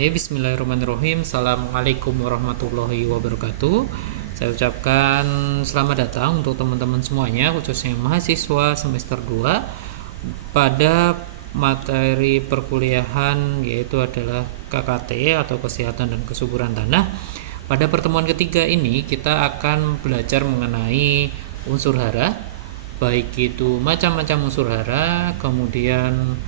Ya, bismillahirrahmanirrahim. Assalamualaikum warahmatullahi wabarakatuh. Saya ucapkan selamat datang untuk teman-teman semuanya, khususnya mahasiswa semester 2 pada materi perkuliahan yaitu adalah KKT atau Kesehatan dan Kesuburan Tanah. Pada pertemuan ketiga ini kita akan belajar mengenai unsur hara, baik itu macam-macam unsur hara, kemudian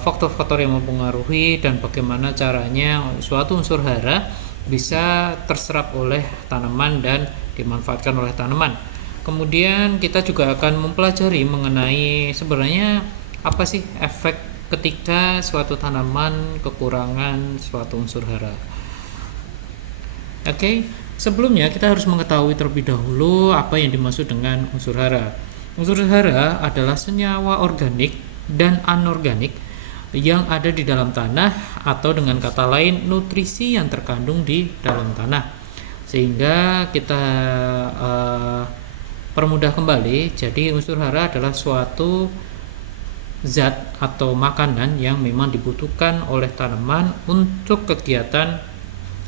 faktor-faktor yang mempengaruhi dan bagaimana caranya suatu unsur hara bisa terserap oleh tanaman dan dimanfaatkan oleh tanaman. Kemudian kita juga akan mempelajari mengenai sebenarnya apa sih efek ketika suatu tanaman kekurangan suatu unsur hara. Oke, sebelumnya kita harus mengetahui terlebih dahulu apa yang dimaksud dengan unsur hara. Unsur hara adalah senyawa organik dan anorganik yang ada di dalam tanah, atau dengan kata lain nutrisi yang terkandung di dalam tanah. Sehingga kita permudah kembali, jadi unsur hara adalah suatu zat atau makanan yang memang dibutuhkan oleh tanaman untuk kegiatan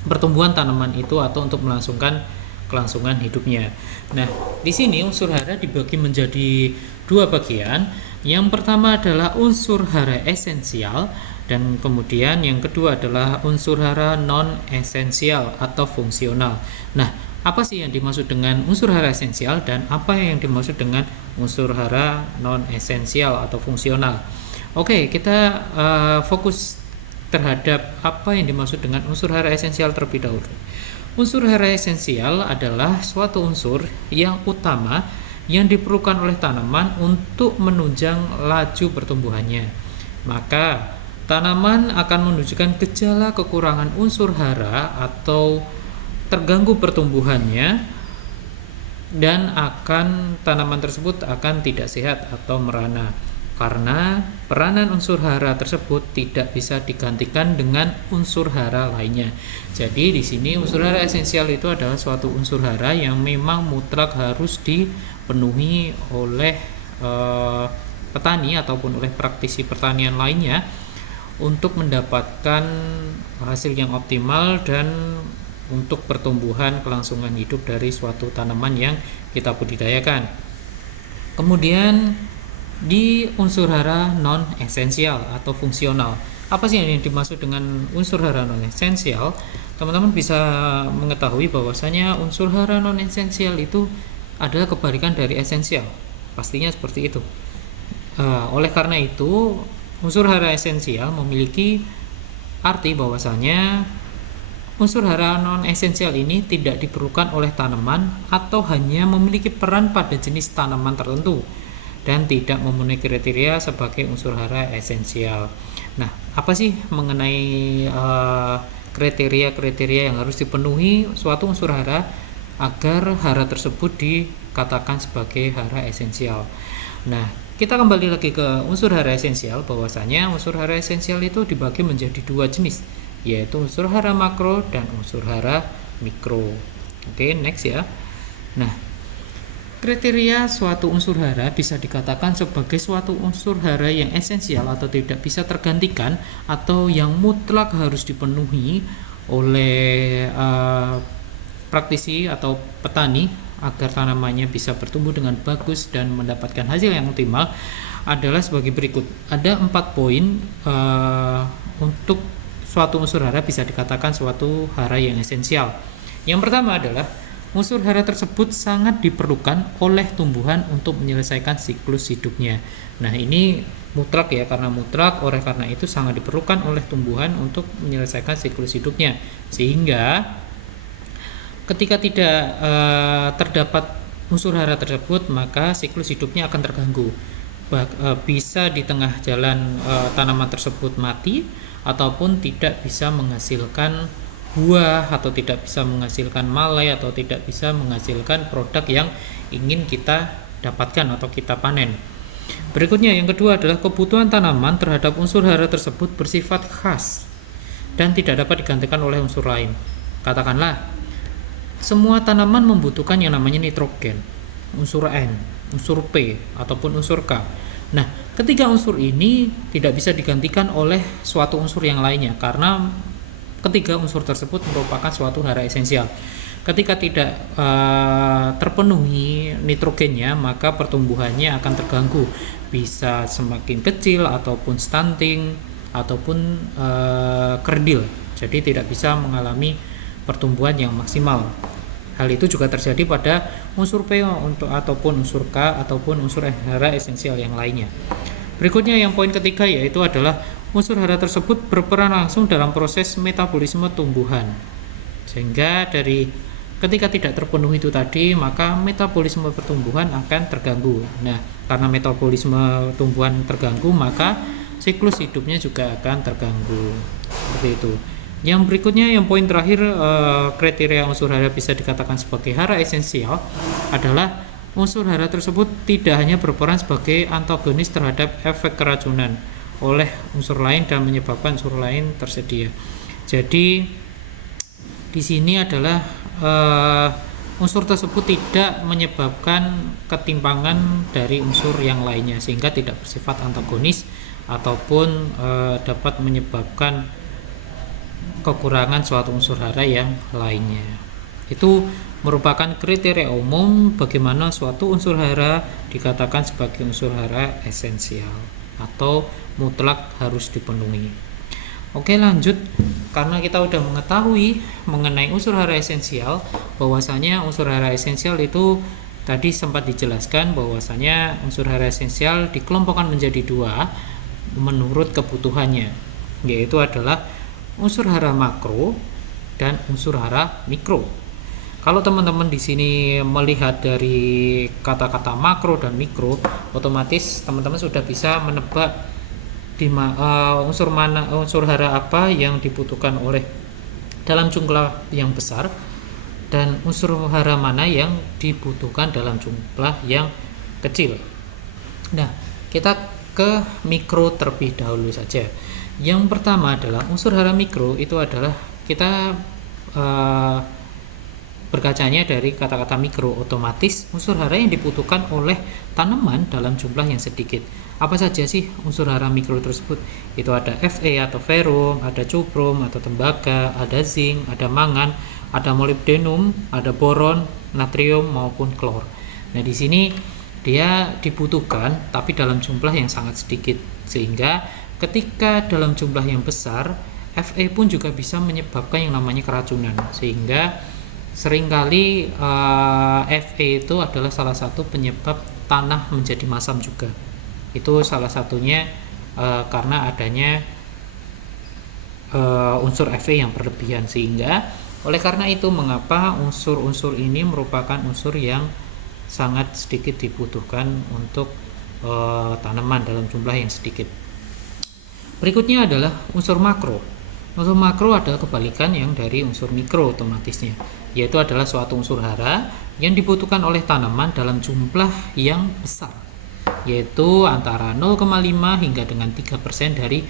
pertumbuhan tanaman itu atau untuk melangsungkan kelangsungan hidupnya. Nah, di sini unsur hara dibagi menjadi dua bagian. Yang pertama adalah unsur hara esensial, dan kemudian yang kedua adalah unsur hara non esensial atau fungsional. Nah, apa sih yang dimaksud dengan unsur hara esensial dan apa yang dimaksud dengan unsur hara non esensial atau fungsional? Oke, kita fokus terhadap apa yang dimaksud dengan unsur hara esensial terlebih dahulu. Unsur hara esensial adalah suatu unsur yang utama yang diperlukan oleh tanaman untuk menunjang laju pertumbuhannya. Maka tanaman akan menunjukkan gejala kekurangan unsur hara atau terganggu pertumbuhannya, dan tanaman tersebut akan tidak sehat atau merana karena peranan unsur hara tersebut tidak bisa digantikan dengan unsur hara lainnya. Jadi di sini unsur hara esensial itu adalah suatu unsur hara yang memang mutlak harus dipenuhi oleh petani ataupun oleh praktisi pertanian lainnya untuk mendapatkan hasil yang optimal dan untuk pertumbuhan kelangsungan hidup dari suatu tanaman yang kita budidayakan. Kemudian di unsur hara non esensial atau fungsional, apa sih yang dimaksud dengan unsur hara non esensial? Teman-teman bisa mengetahui bahwasanya unsur hara non esensial itu adalah kebalikan dari esensial, pastinya seperti itu. Oleh karena itu, unsur hara esensial memiliki arti bahwasanya unsur hara non esensial ini tidak diperlukan oleh tanaman atau hanya memiliki peran pada jenis tanaman tertentu dan tidak memenuhi kriteria sebagai unsur hara esensial. Nah, apa sih mengenai kriteria-kriteria yang harus dipenuhi suatu unsur hara agar hara tersebut dikatakan sebagai hara esensial? Nah, kita kembali lagi ke unsur hara esensial, bahwasanya unsur hara esensial itu dibagi menjadi dua jenis, yaitu unsur hara makro dan unsur hara mikro. Oke, next ya. Nah, kriteria suatu unsur hara bisa dikatakan sebagai suatu unsur hara yang esensial atau tidak bisa tergantikan atau yang mutlak harus dipenuhi oleh praktisi atau petani agar tanamannya bisa bertumbuh dengan bagus dan mendapatkan hasil yang optimal adalah sebagai berikut. Ada 4 poin untuk suatu unsur hara bisa dikatakan suatu hara yang esensial. Yang pertama adalah unsur hara tersebut sangat diperlukan oleh tumbuhan untuk menyelesaikan siklus hidupnya. Nah, ini mutlak ya, karena mutlak, oleh karena itu sangat diperlukan oleh tumbuhan untuk menyelesaikan siklus hidupnya. Sehingga ketika tidak terdapat unsur hara tersebut, maka siklus hidupnya akan terganggu. Bisa di tengah jalan tanaman tersebut mati ataupun tidak bisa menghasilkan buah atau tidak bisa menghasilkan malai atau tidak bisa menghasilkan produk yang ingin kita dapatkan atau kita panen. Berikutnya, yang kedua adalah kebutuhan tanaman terhadap unsur hara tersebut bersifat khas dan tidak dapat digantikan oleh unsur lain. Katakanlah, semua tanaman membutuhkan yang namanya nitrogen, unsur N, unsur P, ataupun unsur K. Nah, Ketiga unsur ini tidak bisa digantikan oleh suatu unsur yang lainnya karena ketiga unsur tersebut merupakan suatu hara esensial. Ketika tidak terpenuhi nitrogennya, maka pertumbuhannya akan terganggu, bisa semakin kecil ataupun stunting ataupun kerdil. Jadi tidak bisa mengalami pertumbuhan yang maksimal. Hal itu juga terjadi pada unsur PO ataupun unsur K ataupun unsur hara esensial yang lainnya. Berikutnya yang poin ketiga yaitu adalah unsur hara tersebut berperan langsung dalam proses metabolisme tumbuhan. Sehingga dari ketika tidak terpenuhi itu tadi, maka metabolisme pertumbuhan akan terganggu. Nah, karena metabolisme tumbuhan terganggu, maka siklus hidupnya juga akan terganggu. Seperti itu. Yang berikutnya, yang poin terakhir, kriteria unsur hara bisa dikatakan sebagai hara esensial adalah unsur hara tersebut tidak hanya berperan sebagai antagonis terhadap efek keracunan oleh unsur lain dan menyebabkan unsur lain tersedia. Jadi di sini adalah unsur tersebut tidak menyebabkan ketimpangan dari unsur yang lainnya sehingga tidak bersifat antagonis ataupun dapat menyebabkan kekurangan suatu unsur hara yang lainnya. Itu merupakan kriteria umum bagaimana suatu unsur hara dikatakan sebagai unsur hara esensial atau mutlak harus dipenuhi. Oke, lanjut. Karena kita sudah mengetahui mengenai unsur hara esensial, bahwasanya unsur hara esensial itu tadi sempat dijelaskan bahwasanya unsur hara esensial dikelompokkan menjadi dua menurut kebutuhannya, yaitu adalah unsur hara makro dan unsur hara mikro. Kalau teman-teman di sini melihat dari kata-kata makro dan mikro, otomatis teman-teman sudah bisa menebak unsur hara apa yang dibutuhkan oleh dalam jumlah yang besar dan unsur hara mana yang dibutuhkan dalam jumlah yang kecil. Nah, kita ke mikro terlebih dahulu saja. Yang pertama adalah unsur hara mikro, itu adalah kita berkacanya dari kata-kata mikro, otomatis unsur hara yang dibutuhkan oleh tanaman dalam jumlah yang sedikit. Apa saja sih unsur hara mikro tersebut? Itu ada Fe atau ferum, ada cuprum atau tembaga, ada zinc, ada mangan, ada molybdenum, ada boron, natrium maupun klor. Nah, di sini dia dibutuhkan tapi dalam jumlah yang sangat sedikit, sehingga ketika dalam jumlah yang besar, Fe pun juga bisa menyebabkan yang namanya keracunan, sehingga seringkali Fe itu adalah salah satu penyebab tanah menjadi masam juga. Itu salah satunya karena adanya unsur Fe yang berlebihan, sehingga oleh karena itu mengapa unsur-unsur ini merupakan unsur yang sangat sedikit dibutuhkan untuk tanaman dalam jumlah yang sedikit. Berikutnya adalah unsur makro. Unsur makro adalah kebalikan yang dari unsur mikro otomatisnya, yaitu adalah suatu unsur hara yang dibutuhkan oleh tanaman dalam jumlah yang besar, yaitu antara 0,5 hingga dengan 3% dari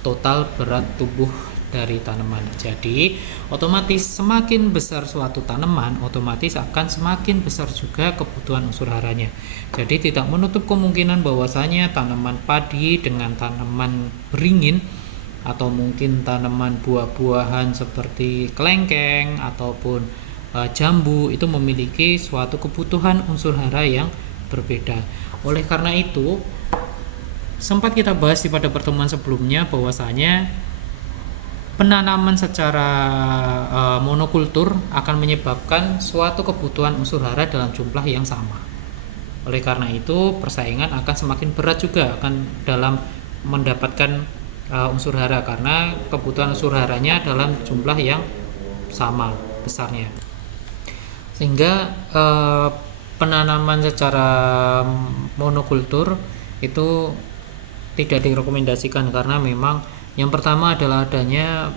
total berat tubuh dari tanaman. Jadi otomatis semakin besar suatu tanaman, otomatis akan semakin besar juga kebutuhan unsur haranya. Jadi tidak menutup kemungkinan bahwasanya tanaman padi dengan tanaman beringin atau mungkin tanaman buah-buahan seperti kelengkeng ataupun jambu itu memiliki suatu kebutuhan unsur hara yang berbeda. Oleh karena itu sempat kita bahas pada pertemuan sebelumnya bahwasanya penanaman secara monokultur akan menyebabkan suatu kebutuhan unsur hara dalam jumlah yang sama. Oleh karena itu persaingan akan semakin berat juga akan dalam mendapatkan unsur hara karena kebutuhan unsur haranya dalam jumlah yang sama besarnya. Sehingga penanaman secara monokultur itu tidak direkomendasikan karena memang yang pertama adalah adanya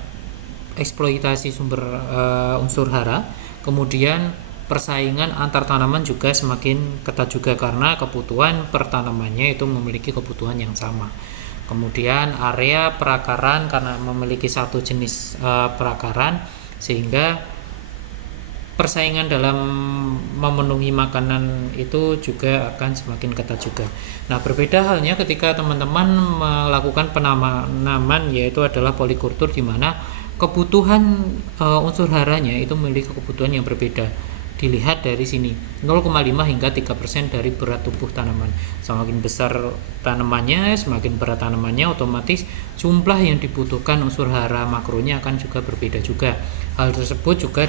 eksploitasi sumber unsur hara, kemudian persaingan antar tanaman juga semakin ketat juga karena kebutuhan per tanamannya itu memiliki kebutuhan yang sama. Kemudian area perakaran karena memiliki satu jenis perakaran, sehingga persaingan dalam memenuhi makanan itu juga akan semakin ketat juga. Nah, berbeda halnya ketika teman-teman melakukan penanaman, yaitu adalah polikultur, di mana kebutuhan unsur haranya itu memiliki kebutuhan yang berbeda. Dilihat dari sini, 0,5 hingga 3% dari berat tubuh tanaman. Semakin besar tanamannya, semakin berat tanamannya, otomatis jumlah yang dibutuhkan unsur hara makronya akan juga berbeda juga. Hal tersebut juga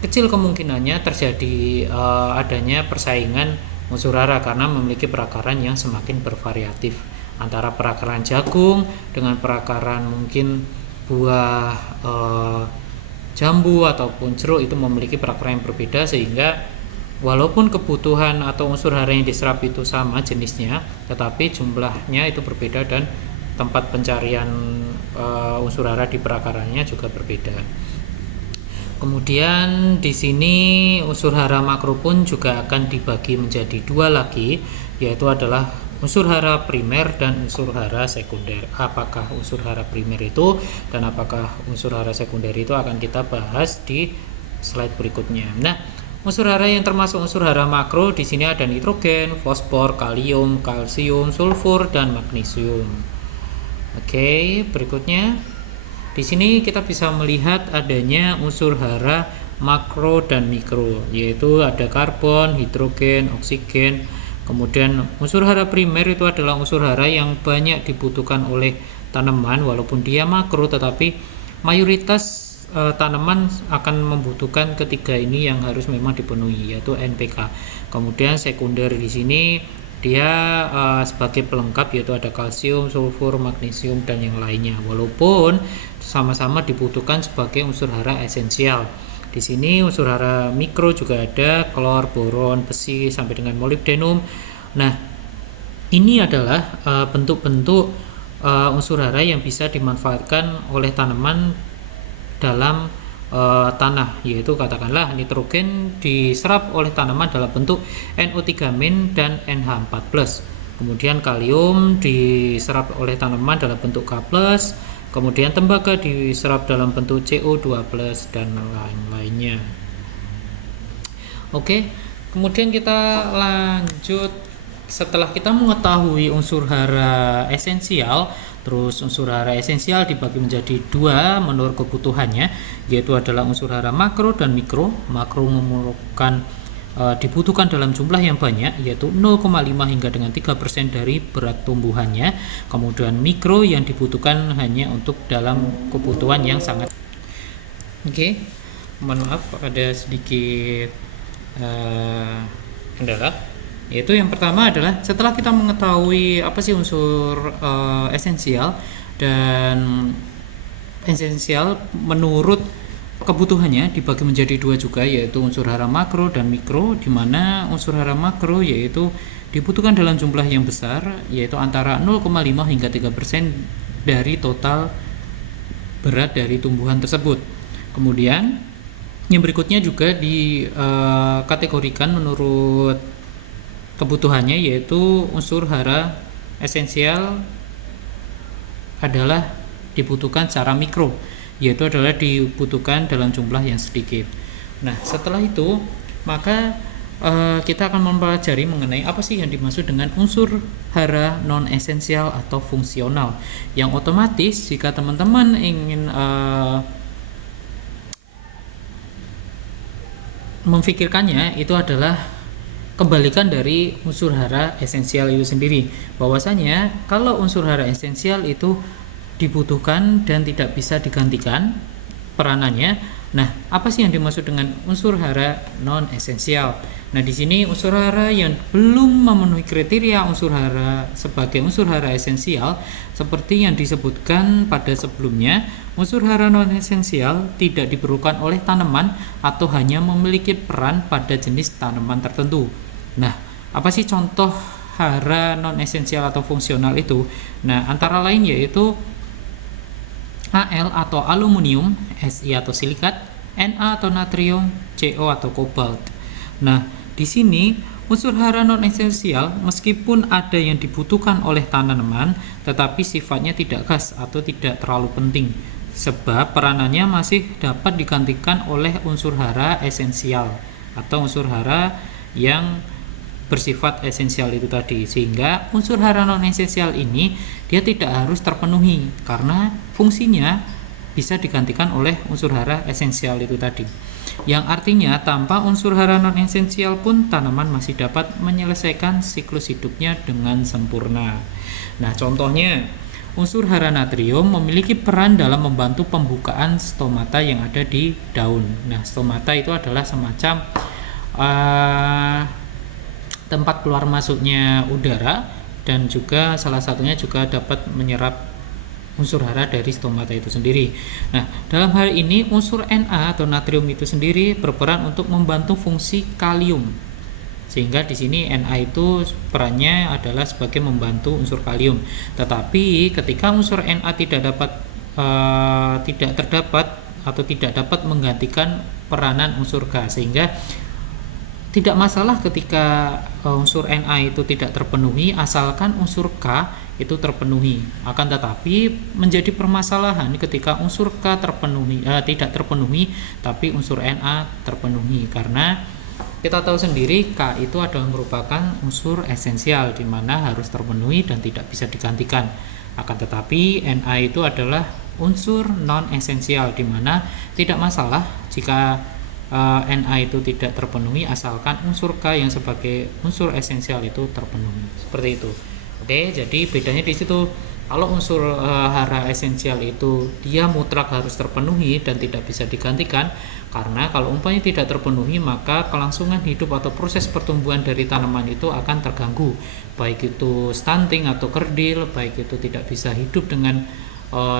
kecil kemungkinannya terjadi adanya persaingan unsur hara karena memiliki perakaran yang semakin bervariatif, antara perakaran jagung dengan perakaran mungkin buah jambu ataupun jeruk itu memiliki perakaran yang berbeda, sehingga walaupun kebutuhan atau unsur hara yang diserap itu sama jenisnya, tetapi jumlahnya itu berbeda dan tempat pencarian unsur hara di perakarannya juga berbeda. Kemudian di sini unsur hara makro pun juga akan dibagi menjadi dua lagi, yaitu adalah unsur hara primer dan unsur hara sekunder. Apakah unsur hara primer itu dan apakah unsur hara sekunder itu akan kita bahas di slide berikutnya. Nah, unsur hara yang termasuk unsur hara makro di sini ada nitrogen, fosfor, kalium, kalsium, sulfur, dan magnesium. Oke, berikutnya di sini kita bisa melihat adanya unsur hara makro dan mikro, yaitu ada karbon, hidrogen, oksigen. Kemudian unsur hara primer itu adalah unsur hara yang banyak dibutuhkan oleh tanaman, walaupun dia makro, tetapi mayoritas tanaman akan membutuhkan ketiga ini yang harus memang dipenuhi, yaitu NPK. Kemudian sekunder di sini dia sebagai pelengkap, yaitu ada kalsium, sulfur, magnesium, dan yang lainnya, walaupun sama-sama dibutuhkan sebagai unsur hara esensial. Di sini unsur hara mikro juga ada klor, boron, besi, sampai dengan molibdenum. Nah, ini adalah bentuk-bentuk unsur hara yang bisa dimanfaatkan oleh tanaman dalam tanah, yaitu katakanlah nitrogen diserap oleh tanaman dalam bentuk NO3- dan NH4+. Kemudian kalium diserap oleh tanaman dalam bentuk K+, kemudian tembaga diserap dalam bentuk CO2+, dan lain-lainnya. Oke, kemudian kita lanjut. Setelah kita mengetahui unsur hara esensial, terus unsur hara esensial dibagi menjadi dua menurut kebutuhannya, yaitu adalah unsur hara makro dan mikro. Makro memerlukan dibutuhkan dalam jumlah yang banyak, yaitu 0,5 hingga dengan 3% dari berat tumbuhannya. Kemudian mikro yang dibutuhkan hanya untuk dalam kebutuhan yang sangat. Oke, mohon maaf ada sedikit kendala, yaitu yang pertama adalah setelah kita mengetahui apa sih unsur esensial, dan esensial menurut kebutuhannya dibagi menjadi dua juga, yaitu unsur hara makro dan mikro, di mana unsur hara makro yaitu dibutuhkan dalam jumlah yang besar, yaitu antara 0,5 hingga 3% dari total berat dari tumbuhan tersebut. Kemudian yang berikutnya juga dikategorikan menurut kebutuhannya, yaitu unsur hara esensial adalah dibutuhkan secara mikro, yaitu adalah dibutuhkan dalam jumlah yang sedikit. Nah, setelah itu maka kita akan mempelajari mengenai apa sih yang dimaksud dengan unsur hara non esensial atau fungsional, yang otomatis jika teman-teman ingin memfikirkannya, itu adalah kebalikan dari unsur hara esensial itu sendiri. Bahwasanya kalau unsur hara esensial itu dibutuhkan dan tidak bisa digantikan peranannya. Nah, apa sih yang dimaksud dengan unsur hara non esensial? Nah, di sini unsur hara yang belum memenuhi kriteria unsur hara sebagai unsur hara esensial seperti yang disebutkan pada sebelumnya. Unsur hara non esensial tidak diperlukan oleh tanaman atau hanya memiliki peran pada jenis tanaman tertentu. Nah, apa sih contoh hara non esensial atau fungsional itu? Nah, antara lain yaitu Al atau aluminium, Si atau silikat, Na atau natrium, Co atau kobalt. Nah, di sini unsur hara non esensial meskipun ada yang dibutuhkan oleh tanaman, tetapi sifatnya tidak khas atau tidak terlalu penting. sebab peranannya masih dapat digantikan oleh unsur hara esensial atau unsur hara yang bersifat esensial itu tadi, sehingga unsur hara non esensial ini dia tidak harus terpenuhi karena fungsinya bisa digantikan oleh unsur hara esensial itu tadi, yang artinya tanpa unsur hara non esensial pun tanaman masih dapat menyelesaikan siklus hidupnya dengan sempurna. Nah, contohnya unsur hara natrium memiliki peran dalam membantu pembukaan stomata yang ada di daun. Nah, stomata itu adalah semacam tempat keluar masuknya udara, dan juga salah satunya juga dapat menyerap unsur hara dari stomata itu sendiri. Nah, dalam hal ini unsur Na atau natrium itu sendiri berperan untuk membantu fungsi kalium. Sehingga di sini Na itu perannya adalah sebagai membantu unsur kalium. Tetapi ketika unsur Na tidak terdapat atau tidak dapat menggantikan peranan unsur K, sehingga tidak masalah ketika unsur Na itu tidak terpenuhi asalkan unsur K itu terpenuhi. Akan tetapi menjadi permasalahan ketika unsur K tidak terpenuhi tapi unsur Na terpenuhi, karena kita tahu sendiri K itu adalah merupakan unsur esensial di mana harus terpenuhi dan tidak bisa digantikan. Akan tetapi Na itu adalah unsur non esensial di mana tidak masalah jika Na itu tidak terpenuhi asalkan unsur K yang sebagai unsur esensial itu terpenuhi. Seperti itu. Oke, jadi bedanya di situ. Kalau unsur hara esensial itu dia mutlak harus terpenuhi dan tidak bisa digantikan, karena kalau umpamanya tidak terpenuhi maka kelangsungan hidup atau proses pertumbuhan dari tanaman itu akan terganggu, baik itu stunting atau kerdil, baik itu tidak bisa hidup dengan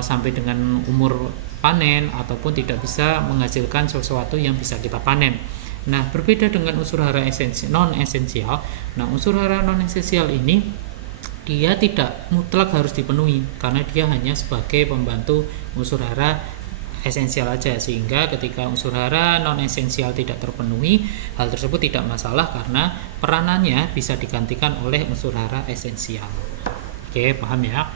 sampai dengan umur panen ataupun tidak bisa menghasilkan sesuatu yang bisa kita panen. Nah, berbeda dengan unsur hara non esensial. Nah, unsur hara non esensial ini dia tidak mutlak harus dipenuhi karena dia hanya sebagai pembantu unsur hara esensial aja, sehingga ketika unsur hara non esensial tidak terpenuhi, hal tersebut tidak masalah karena peranannya bisa digantikan oleh unsur hara esensial. Oke, paham ya?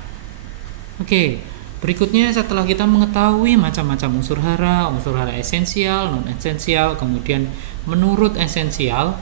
Oke, berikutnya setelah kita mengetahui macam-macam unsur hara esensial, non esensial, kemudian menurut esensial,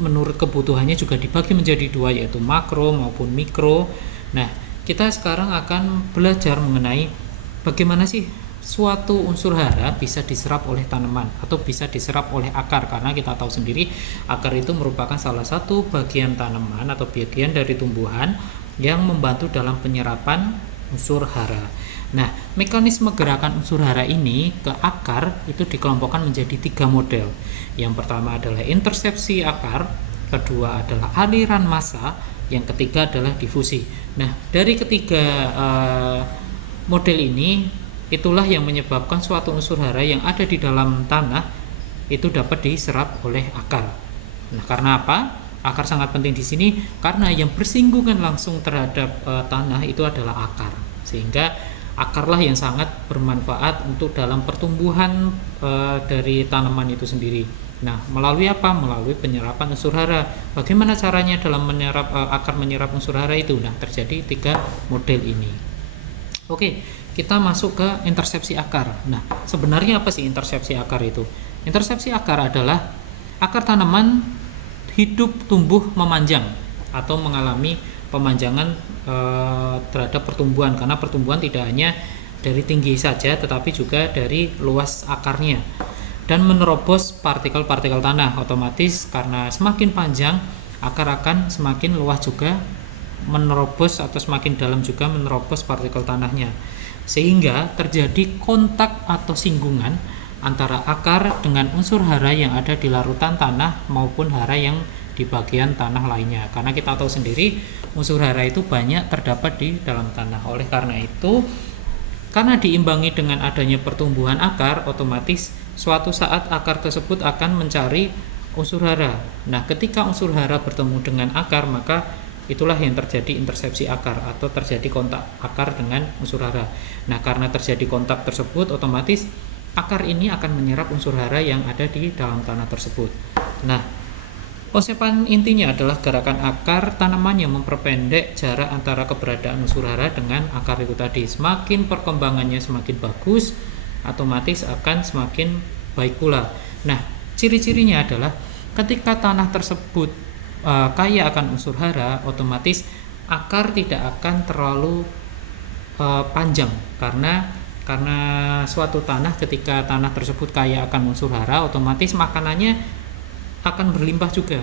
menurut kebutuhannya juga dibagi menjadi dua, yaitu makro maupun mikro. Nah, kita sekarang akan belajar mengenai bagaimana sih suatu unsur hara bisa diserap oleh tanaman atau bisa diserap oleh akar, karena kita tahu sendiri akar itu merupakan salah satu bagian tanaman atau bagian dari tumbuhan yang membantu dalam penyerapan unsur hara. Nah, mekanisme gerakan unsur hara ini ke akar itu dikelompokkan menjadi 3 model. Yang pertama adalah intersepsi akar, kedua adalah aliran massa, yang ketiga adalah difusi. Nah, dari ketiga model ini itulah yang menyebabkan suatu unsur hara yang ada di dalam tanah itu dapat diserap oleh akar. Nah, karena apa? Akar sangat penting di sini karena yang bersinggungan langsung terhadap tanah itu adalah akar, sehingga akarlah yang sangat bermanfaat untuk dalam pertumbuhan dari tanaman itu sendiri. Nah, melalui apa? Melalui penyerapan unsur hara. Bagaimana caranya dalam menyerap akar menyerap unsur hara itu? Nah, terjadi 3 model ini. Oke, kita masuk ke intersepsi akar. Nah, sebenarnya apa sih intersepsi akar itu? Intersepsi akar adalah akar tanaman hidup tumbuh memanjang atau mengalami pemanjangan terhadap pertumbuhan, karena pertumbuhan tidak hanya dari tinggi saja tetapi juga dari luas akarnya dan menerobos partikel-partikel tanah. Otomatis karena semakin panjang akar akan semakin luas juga menerobos atau semakin dalam juga menerobos partikel tanahnya, sehingga terjadi kontak atau singgungan antara akar dengan unsur hara yang ada di larutan tanah maupun hara yang di bagian tanah lainnya. Karena kita tahu sendiri unsur hara itu banyak terdapat di dalam tanah. Oleh karena itu, karena diimbangi dengan adanya pertumbuhan akar, otomatis suatu saat akar tersebut akan mencari unsur hara. Nah, ketika unsur hara bertemu dengan akar, maka itulah yang terjadi intersepsi akar atau terjadi kontak akar dengan unsur hara. Nah, karena terjadi kontak tersebut, otomatis akar ini akan menyerap unsur hara yang ada di dalam tanah tersebut. Nah, Konsepan intinya adalah gerakan akar tanaman yang memperpendek jarak antara keberadaan unsur hara dengan akar itu tadi. Semakin perkembangannya semakin bagus, otomatis akan semakin baik pula. Nah, ciri-cirinya adalah ketika tanah tersebut kaya akan unsur hara, otomatis akar tidak akan terlalu panjang karena suatu tanah, ketika tanah tersebut kaya akan unsur hara, otomatis makanannya akan berlimpah juga.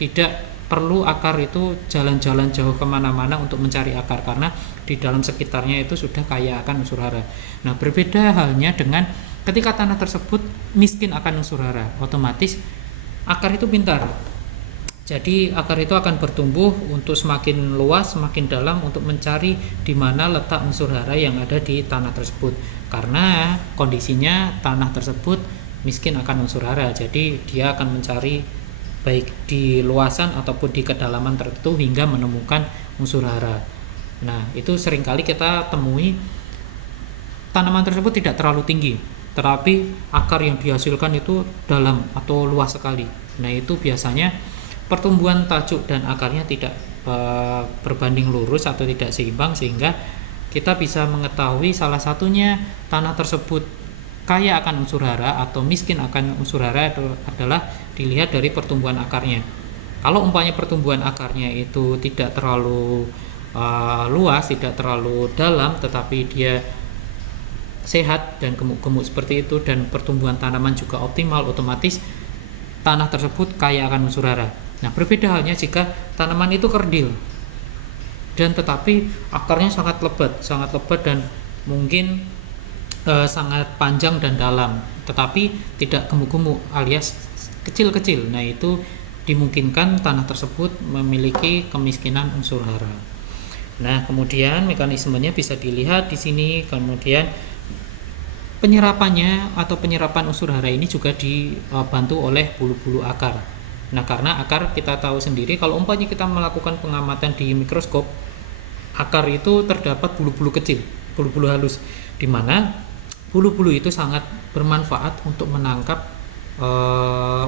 Tidak perlu akar itu jalan-jalan jauh kemana-mana untuk mencari akar, karena di dalam sekitarnya itu sudah kaya akan unsur hara. Nah, berbeda halnya dengan ketika tanah tersebut miskin akan unsur hara, otomatis akar itu pintar. Jadi akar itu akan bertumbuh untuk semakin luas, semakin dalam untuk mencari di mana letak unsur hara yang ada di tanah tersebut. Karena kondisinya tanah tersebut miskin akan unsur hara, jadi dia akan mencari baik di luasan ataupun di kedalaman tertentu hingga menemukan unsur hara. Nah, itu seringkali kita temui tanaman tersebut tidak terlalu tinggi, tetapi akar yang dihasilkan itu dalam atau luas sekali. Nah, itu biasanya pertumbuhan tajuk dan akarnya tidak berbanding lurus atau tidak seimbang, sehingga kita bisa mengetahui salah satunya tanah tersebut kaya akan unsur hara atau miskin akan unsur hara adalah dilihat dari pertumbuhan akarnya. Kalau umpamanya pertumbuhan akarnya itu tidak terlalu luas, tidak terlalu dalam, tetapi dia sehat dan gemuk-gemuk seperti itu, dan pertumbuhan tanaman juga optimal, otomatis tanah tersebut kaya akan unsur hara. Nah, berbeda halnya jika tanaman itu kerdil dan tetapi akarnya sangat lebat dan mungkin sangat panjang dan dalam, tetapi tidak gemuk-gemuk alias kecil-kecil. Nah, itu dimungkinkan tanah tersebut memiliki kemiskinan unsur hara. Nah, kemudian mekanismenya bisa dilihat di sini. Kemudian penyerapannya atau penyerapan unsur hara ini juga dibantu oleh bulu-bulu akar. Nah, karena akar kita tahu sendiri, kalau umpamanya kita melakukan pengamatan di mikroskop, akar itu terdapat bulu-bulu kecil, bulu-bulu halus, di mana bulu-bulu itu sangat bermanfaat untuk menangkap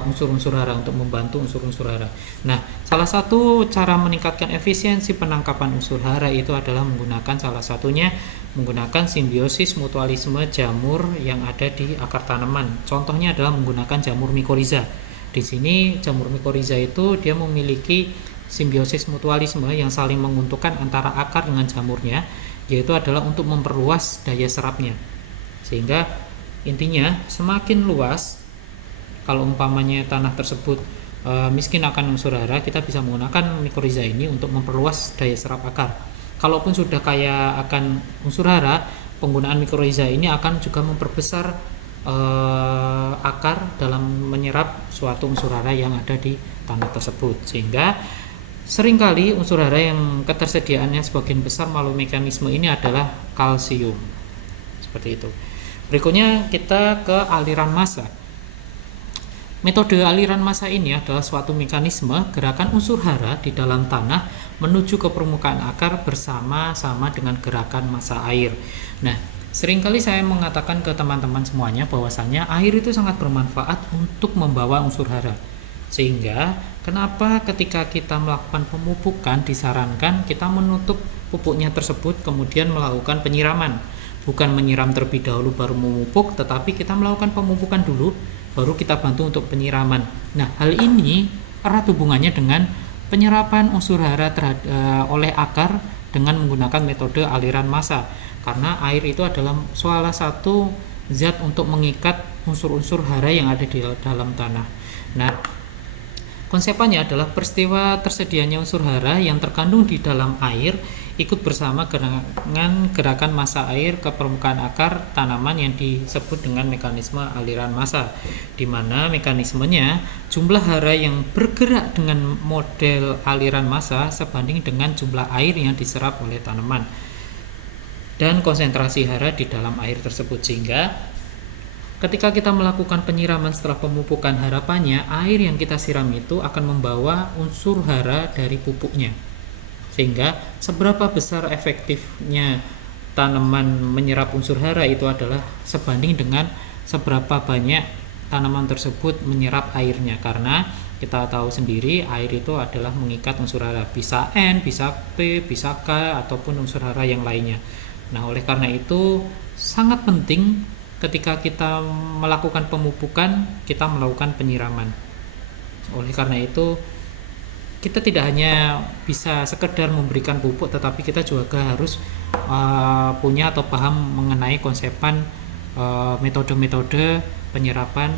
unsur-unsur hara, untuk membantu unsur-unsur hara. Nah, salah satu cara meningkatkan efisiensi penangkapan unsur hara itu adalah menggunakan simbiosis mutualisme jamur yang ada di akar tanaman. Contohnya adalah menggunakan jamur mikoriza. Di sini jamur mikoriza itu dia memiliki simbiosis mutualisme yang saling menguntungkan antara akar dengan jamurnya, yaitu adalah untuk memperluas daya serapnya. Sehingga intinya semakin luas, kalau umpamanya tanah tersebut miskin akan unsur hara, kita bisa menggunakan mikoriza ini untuk memperluas daya serap akar. Kalaupun sudah kaya akan unsur hara, penggunaan mikoriza ini akan juga memperbesar akar dalam menyerap suatu unsur hara yang ada di tanah tersebut, sehingga seringkali unsur hara yang ketersediaannya sebagian besar melalui mekanisme ini adalah kalsium. Seperti itu. Berikutnya kita ke aliran massa. Metode aliran massa ini adalah suatu mekanisme gerakan unsur hara di dalam tanah menuju ke permukaan akar bersama-sama dengan gerakan massa air. Nah, seringkali saya mengatakan ke teman-teman semuanya bahwasanya air itu sangat bermanfaat untuk membawa unsur hara. Sehingga kenapa ketika kita melakukan pemupukan disarankan kita menutup pupuknya tersebut kemudian melakukan penyiraman. Bukan menyiram terlebih dahulu baru memupuk, tetapi kita melakukan pemupukan dulu baru kita bantu untuk penyiraman. Nah, hal ini erat hubungannya dengan penyerapan unsur hara oleh akar dengan menggunakan metode aliran massa, karena air itu adalah salah satu zat untuk mengikat unsur-unsur hara yang ada di dalam tanah. Nah, konsepannya adalah peristiwa tersedianya unsur hara yang terkandung di dalam air ikut bersama dengan gerakan massa air ke permukaan akar tanaman yang disebut dengan mekanisme aliran massa, di mana mekanismenya jumlah hara yang bergerak dengan model aliran massa sebanding dengan jumlah air yang diserap oleh tanaman dan konsentrasi hara di dalam air tersebut, sehingga ketika kita melakukan penyiraman setelah pemupukan, harapannya air yang kita siram itu akan membawa unsur hara dari pupuknya. Sehingga seberapa besar efektifnya tanaman menyerap unsur hara itu adalah sebanding dengan seberapa banyak tanaman tersebut menyerap airnya, karena kita tahu sendiri air itu adalah mengikat unsur hara, bisa N, bisa P, bisa K, ataupun unsur hara yang lainnya. Nah, oleh karena itu sangat penting ketika kita melakukan pemupukan, kita melakukan penyiraman. Oleh karena itu kita tidak hanya bisa sekedar memberikan pupuk, tetapi kita juga harus punya atau paham mengenai konsepan metode-metode penyerapan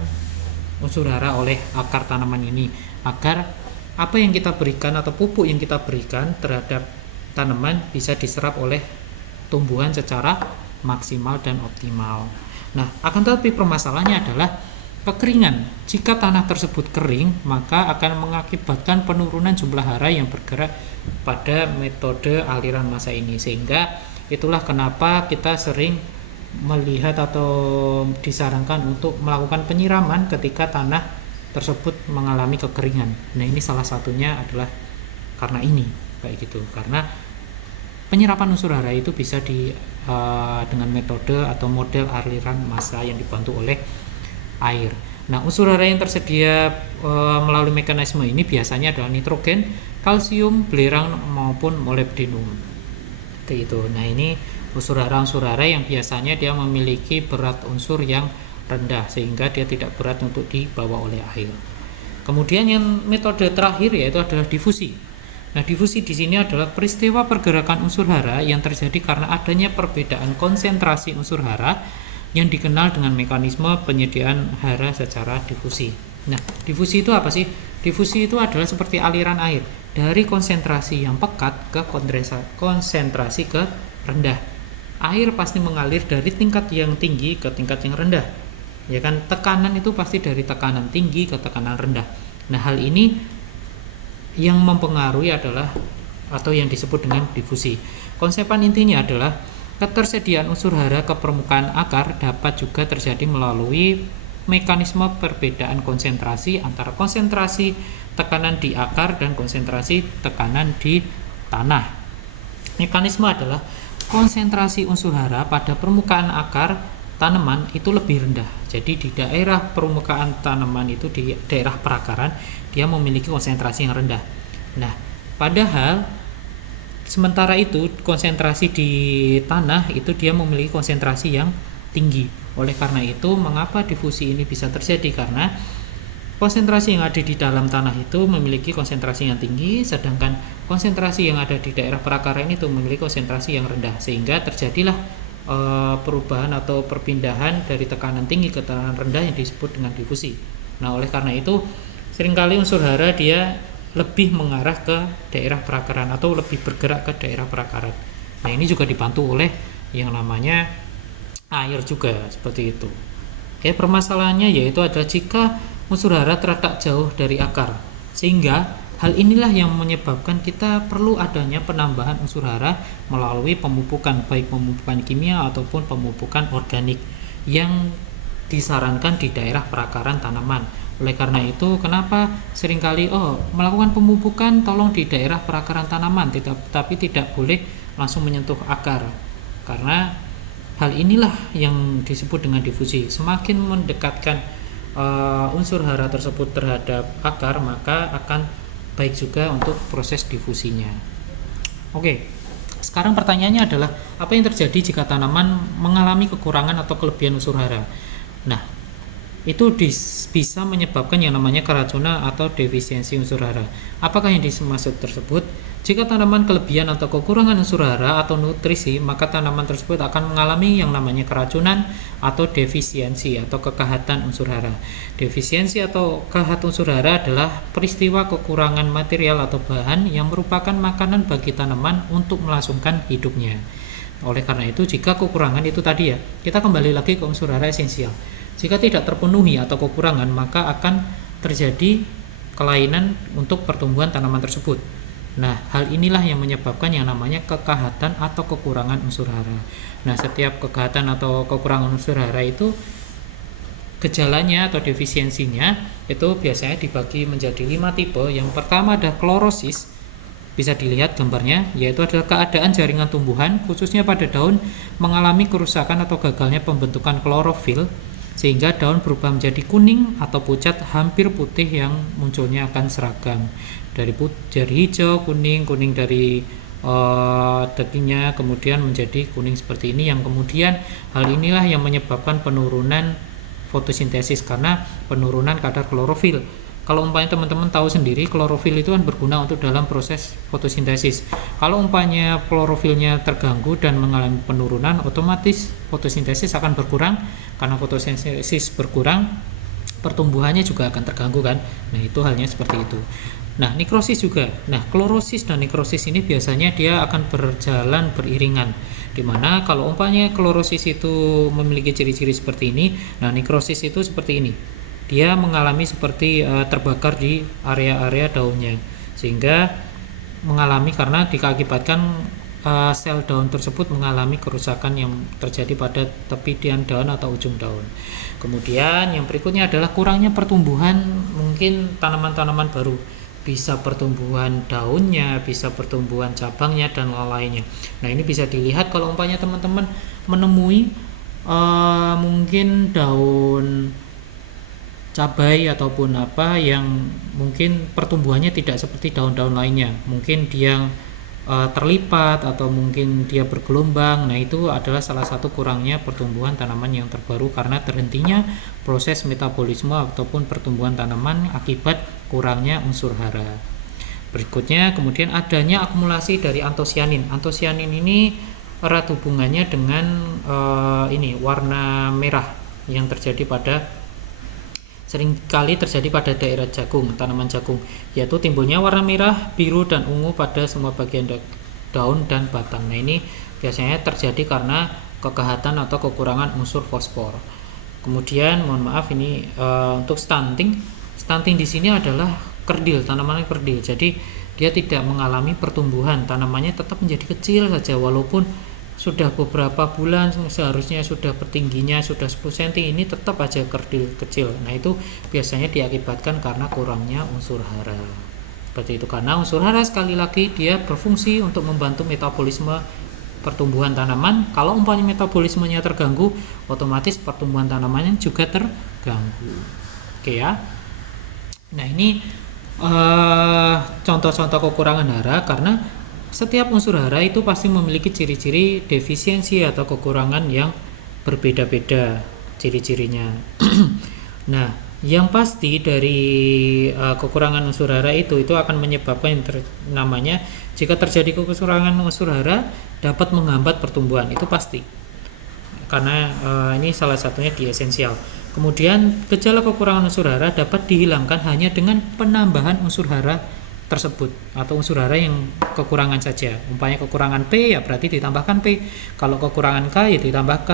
unsur hara oleh akar tanaman ini, agar apa yang kita berikan atau pupuk yang kita berikan terhadap tanaman bisa diserap oleh tumbuhan secara maksimal dan optimal. Nah, akan tetapi permasalahannya adalah kekeringan. Jika tanah tersebut kering, maka akan mengakibatkan penurunan jumlah hara yang bergerak pada metode aliran massa ini, sehingga itulah kenapa kita sering melihat atau disarankan untuk melakukan penyiraman ketika tanah tersebut mengalami kekeringan. Nah, ini salah satunya adalah karena ini kayak gitu, karena penyerapan unsur hara itu bisa dengan metode atau model aliran massa yang dibantu oleh air. Nah, unsur hara yang tersedia melalui mekanisme ini biasanya adalah nitrogen, kalsium, belerang maupun molybdenum. Itu. Nah, ini unsur hara yang biasanya dia memiliki berat unsur yang rendah sehingga dia tidak berat untuk dibawa oleh air. Kemudian yang metode terakhir yaitu adalah difusi. Nah, difusi di sini adalah peristiwa pergerakan unsur hara yang terjadi karena adanya perbedaan konsentrasi unsur hara yang dikenal dengan mekanisme penyediaan hara secara difusi. Nah, difusi itu apa sih? Difusi itu adalah seperti aliran air dari konsentrasi yang pekat ke konsentrasi ke rendah. Air pasti mengalir dari tingkat yang tinggi ke tingkat yang rendah. Ya kan, tekanan itu pasti dari tekanan tinggi ke tekanan rendah. Nah, hal ini yang mempengaruhi adalah atau yang disebut dengan difusi. Konsepan intinya adalah ketersediaan unsur hara ke permukaan akar dapat juga terjadi melalui mekanisme perbedaan konsentrasi antara konsentrasi tekanan di akar dan konsentrasi tekanan di tanah. Mekanisme adalah konsentrasi unsur hara pada permukaan akar tanaman itu lebih rendah. Jadi di daerah permukaan tanaman itu, di daerah perakaran, dia memiliki konsentrasi yang rendah. Nah, padahal sementara itu konsentrasi di tanah itu dia memiliki konsentrasi yang tinggi. Oleh karena itu, mengapa difusi ini bisa terjadi? Karena konsentrasi yang ada di dalam tanah itu memiliki konsentrasi yang tinggi, sedangkan konsentrasi yang ada di daerah perakaran itu memiliki konsentrasi yang rendah, sehingga terjadilah perubahan atau perpindahan dari tekanan tinggi ke tekanan rendah yang disebut dengan difusi. Nah, oleh karena itu seringkali unsur hara dia lebih mengarah ke daerah perakaran atau lebih bergerak ke daerah perakaran. Nah, ini juga dibantu oleh yang namanya air juga, seperti itu. Oke, permasalahannya yaitu adalah jika unsur hara terletak jauh dari akar, sehingga hal inilah yang menyebabkan kita perlu adanya penambahan unsur hara melalui pemupukan, baik pemupukan kimia ataupun pemupukan organik yang disarankan di daerah perakaran tanaman. Oleh karena itu, kenapa seringkali melakukan pemupukan tolong di daerah perakaran tanaman, tapi tidak boleh langsung menyentuh akar, karena hal inilah yang disebut dengan difusi. Semakin mendekatkan unsur hara tersebut terhadap akar, maka akan baik juga untuk proses difusinya. Oke, sekarang pertanyaannya adalah apa yang terjadi jika tanaman mengalami kekurangan atau kelebihan unsur hara? Nah, itu bisa menyebabkan yang namanya keracunan atau defisiensi unsur hara. Apakah yang dimaksud tersebut? Jika tanaman kelebihan atau kekurangan unsur hara atau nutrisi, maka tanaman tersebut akan mengalami yang namanya keracunan atau defisiensi atau kekahatan unsur hara. Defisiensi atau kahat unsur hara adalah peristiwa kekurangan material atau bahan yang merupakan makanan bagi tanaman untuk melangsungkan hidupnya. Oleh karena itu, jika kekurangan itu tadi ya, kita kembali lagi ke unsur hara esensial. Jika tidak terpenuhi atau kekurangan, maka akan terjadi kelainan untuk pertumbuhan tanaman tersebut. Nah, hal inilah yang menyebabkan yang namanya kekahatan atau kekurangan unsur hara. Nah, setiap kekahatan atau kekurangan unsur hara itu gejalanya atau defisiensinya itu biasanya dibagi menjadi 5 tipe. Yang pertama ada klorosis, bisa dilihat gambarnya, yaitu adalah keadaan jaringan tumbuhan khususnya pada daun mengalami kerusakan atau gagalnya pembentukan klorofil. sehingga daun berubah menjadi kuning atau pucat hampir putih yang munculnya akan seragam dari hijau, kuning dari dagingnya kemudian menjadi kuning seperti ini, yang kemudian hal inilah yang menyebabkan penurunan fotosintesis karena penurunan kadar klorofil. Kalau umpamanya teman-teman tahu sendiri, klorofil itu kan berguna untuk dalam proses fotosintesis. Kalau umpamanya klorofilnya terganggu dan mengalami penurunan, otomatis fotosintesis akan berkurang. Karena fotosintesis berkurang, pertumbuhannya juga akan terganggu kan. Nah, itu halnya seperti itu. Nah, nekrosis juga. Nah, klorosis dan nekrosis ini biasanya dia akan berjalan beriringan. Dimana kalau umpamanya klorosis itu memiliki ciri-ciri seperti ini, nah nekrosis itu seperti ini. Dia mengalami seperti terbakar di area-area daunnya, sehingga mengalami karena dikakibatkan sel daun tersebut mengalami kerusakan yang terjadi pada tepian daun atau ujung daun. Kemudian yang berikutnya adalah kurangnya pertumbuhan mungkin tanaman-tanaman baru, bisa pertumbuhan daunnya, bisa pertumbuhan cabangnya dan lainnya. Nah, ini bisa dilihat kalau umpamanya teman-teman menemui mungkin daun cabai ataupun apa yang mungkin pertumbuhannya tidak seperti daun-daun lainnya, mungkin dia terlipat atau mungkin dia bergelombang. Nah, itu adalah salah satu kurangnya pertumbuhan tanaman yang terbaru karena terhentinya proses metabolisme ataupun pertumbuhan tanaman akibat kurangnya unsur hara. Berikutnya kemudian adanya akumulasi dari antosianin. Antosianin ini erat hubungannya dengan ini warna merah yang terjadi pada seringkali terjadi pada daerah jagung, tanaman jagung, yaitu timbulnya warna merah, biru, dan ungu pada semua bagian daun dan batang. Nah, ini biasanya terjadi karena kekehatan atau kekurangan unsur fosfor. Kemudian mohon maaf ini untuk stunting di sini adalah kerdil, tanamannya kerdil. Jadi dia tidak mengalami pertumbuhan, tanamannya tetap menjadi kecil saja walaupun sudah beberapa bulan, seharusnya sudah bertingginya sudah 10 cm, ini tetap aja kerdil kecil. Nah, itu biasanya diakibatkan karena kurangnya unsur hara. Seperti itu, karena unsur hara sekali lagi dia berfungsi untuk membantu metabolisme pertumbuhan tanaman. Kalau umpamanya metabolismenya terganggu, otomatis pertumbuhan tanamannya juga terganggu. Oke ya. Nah, ini contoh-contoh kekurangan hara, karena setiap unsur hara itu pasti memiliki ciri-ciri defisiensi atau kekurangan yang berbeda-beda ciri-cirinya. Nah, yang pasti dari kekurangan unsur hara itu akan menyebabkan namanya jika terjadi kekurangan unsur hara dapat menghambat pertumbuhan, itu pasti. Karena ini salah satunya di esensial. Kemudian gejala kekurangan unsur hara dapat dihilangkan hanya dengan penambahan unsur hara tersebut atau unsur hara yang kekurangan saja. Umpamanya kekurangan P, ya berarti ditambahkan P. Kalau kekurangan K, ya ditambah K.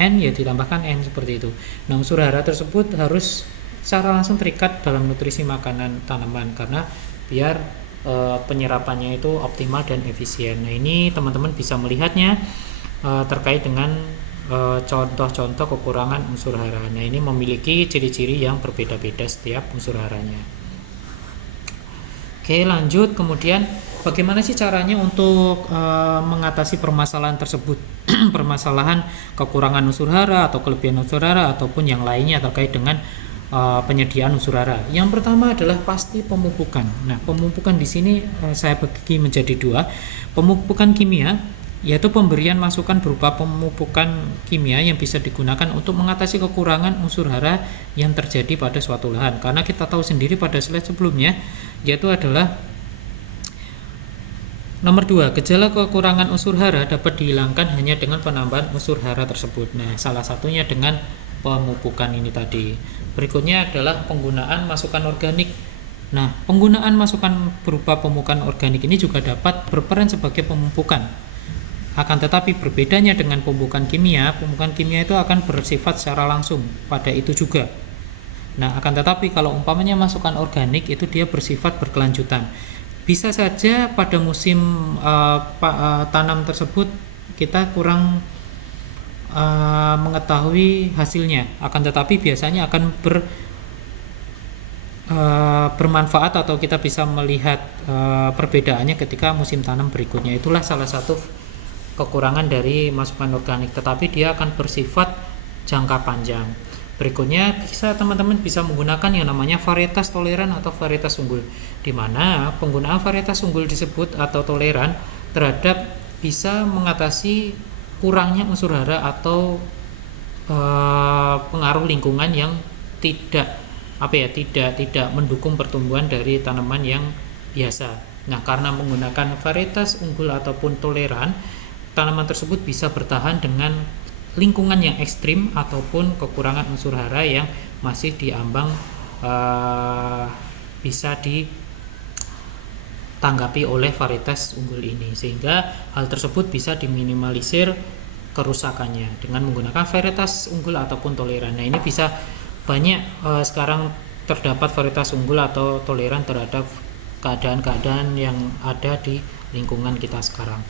N, ya ditambahkan N, seperti itu. Nah, unsur hara tersebut harus secara langsung terikat dalam nutrisi makanan tanaman karena biar penyerapannya itu optimal dan efisien. Nah, ini teman-teman bisa melihatnya terkait dengan contoh-contoh kekurangan unsur hara. Nah, ini memiliki ciri-ciri yang berbeda-beda setiap unsur haranya. Oke, lanjut. Kemudian bagaimana sih caranya untuk mengatasi permasalahan tersebut? Permasalahan kekurangan unsur hara atau kelebihan unsur hara ataupun yang lainnya terkait dengan penyediaan unsur hara. Yang pertama adalah pasti pemupukan. Nah, pemupukan di sini saya bagi menjadi dua. Pemupukan kimia, yaitu pemberian masukan berupa pemupukan kimia yang bisa digunakan untuk mengatasi kekurangan unsur hara yang terjadi pada suatu lahan. Karena kita tahu sendiri pada slide sebelumnya, yaitu adalah nomor 2, gejala kekurangan unsur hara dapat dihilangkan hanya dengan penambahan unsur hara tersebut. Nah, salah satunya dengan pemupukan ini tadi. Berikutnya adalah penggunaan masukan organik. Nah, penggunaan masukan berupa pemupukan organik ini juga dapat berperan sebagai pemupukan. Akan tetapi berbedanya dengan pemupukan kimia itu akan bersifat secara langsung pada itu juga. Nah, akan tetapi kalau umpamanya masukan organik itu dia bersifat berkelanjutan. Bisa saja pada musim tanam tersebut kita kurang mengetahui hasilnya, akan tetapi biasanya akan bermanfaat atau kita bisa melihat perbedaannya ketika musim tanam berikutnya. Itulah salah satu kekurangan dari masukan organik, tetapi dia akan bersifat jangka panjang. Berikutnya teman-teman bisa menggunakan yang namanya varietas toleran atau varietas unggul, di mana penggunaan varietas unggul disebut atau toleran terhadap bisa mengatasi kurangnya unsur hara atau pengaruh lingkungan yang tidak tidak mendukung pertumbuhan dari tanaman yang biasa. Nah, karena menggunakan varietas unggul ataupun toleran, tanaman tersebut bisa bertahan dengan lingkungan yang ekstrim ataupun kekurangan unsur hara yang masih diambang bisa ditanggapi oleh varietas unggul ini, sehingga hal tersebut bisa diminimalisir kerusakannya dengan menggunakan varietas unggul ataupun toleran. Nah, ini bisa banyak sekarang terdapat varietas unggul atau toleran terhadap keadaan-keadaan yang ada di lingkungan kita sekarang.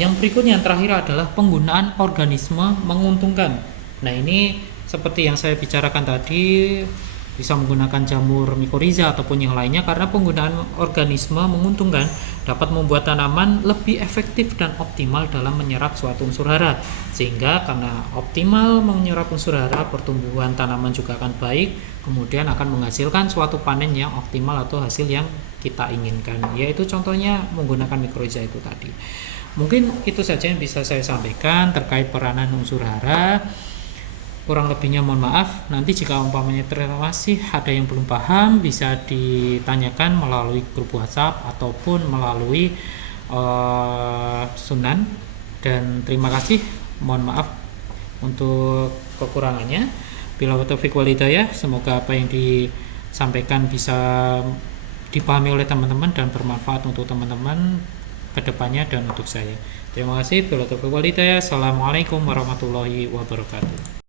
Yang berikutnya yang terakhir adalah penggunaan organisme menguntungkan. Nah, ini seperti yang saya bicarakan tadi, bisa menggunakan jamur mikorizа ataupun yang lainnya, karena penggunaan organisme menguntungkan dapat membuat tanaman lebih efektif dan optimal dalam menyerap suatu unsur hara, sehingga karena optimal menyerap unsur hara, pertumbuhan tanaman juga akan baik, kemudian akan menghasilkan suatu panen yang optimal atau hasil yang kita inginkan, yaitu contohnya menggunakan mikorizа itu tadi. Mungkin itu saja yang bisa saya sampaikan terkait peranan unsur hara. Kurang lebihnya mohon maaf. Nanti jika umpamanya masih ada yang belum paham, bisa ditanyakan melalui grup WhatsApp ataupun melalui Sunan. Dan terima kasih, mohon maaf untuk kekurangannya. Bila taufiq wal hidayah, semoga apa yang disampaikan bisa dipahami oleh teman-teman dan bermanfaat untuk teman-teman kedepannya dan untuk saya. Terima kasih. Bila taufiq wal hidayah. Assalamualaikum warahmatullahi wabarakatuh.